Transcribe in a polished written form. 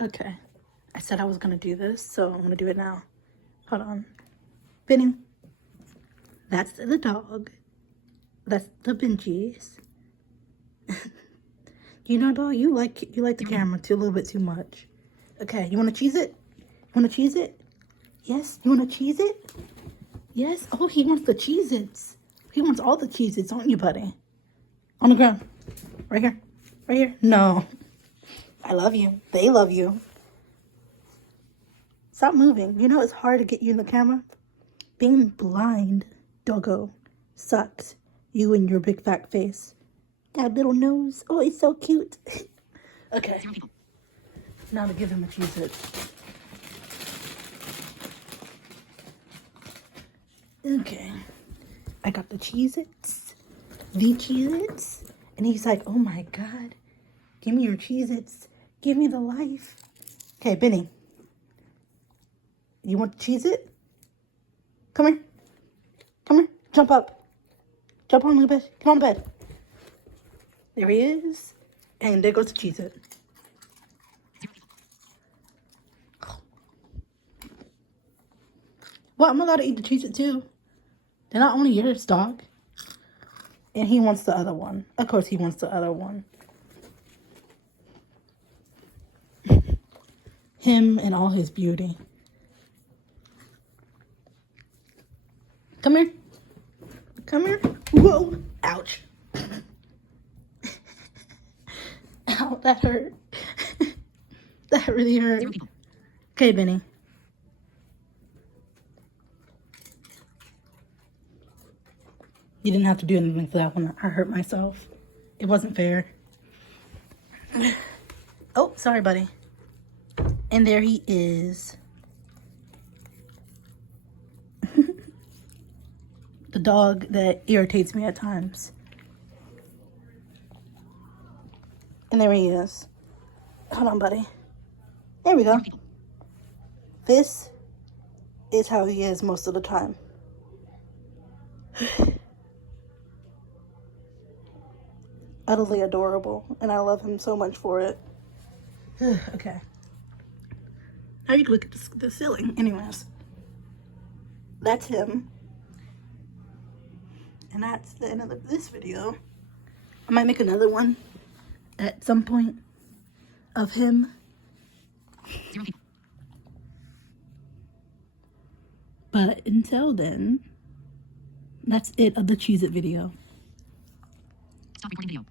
Okay. I said I was gonna do this, so I'm gonna do it now. Hold on. Benny. That's the dog. That's the Benjies. You know, dog, you like the camera too a little bit too much. Okay, you wanna cheese it? You wanna cheese it? Yes, you wanna cheese it? Yes. Oh, he wants the Cheez-its. He wants all the Cheez-its, don't you, buddy? On the ground. Right here. Right here. No. I love you. They love you. Stop moving. You know it's hard to get you in the camera? Being blind, doggo, sucks. You and your big fat face. That little nose. Oh, it's so cute. Okay. Now to give him a Cheez-it. Okay. I got the Cheez-its. The Cheez-its. And he's like, oh my God. Give me your Cheez-its. Give me the life. Okay, Benny. You want to Cheez-it? Come here. Come here. Jump up. Jump on the bed. Get on the bed. There he is. And there goes the Cheez-it. Well, I'm allowed to eat the Cheez-it too. They're not only yours, dog. And he wants the other one. Of course he wants the other one. Him and all his beauty. Come here. Come here. Whoa. Ouch. Ow, that hurt. That really hurt. Okay, Benny. You didn't have to do anything for that one. I hurt myself. It wasn't fair. Oh, sorry, buddy. And there he is. The dog that irritates me at times. And there he is. Hold on, buddy. There we go. This is how he is most of the time. Utterly adorable, and I love him so much for it. Okay. Now you can look at the ceiling. Anyways, that's him. And that's the end of this video. I might make another one at some point of him. But until then, that's it of the Cheez-it video. Stop recording video.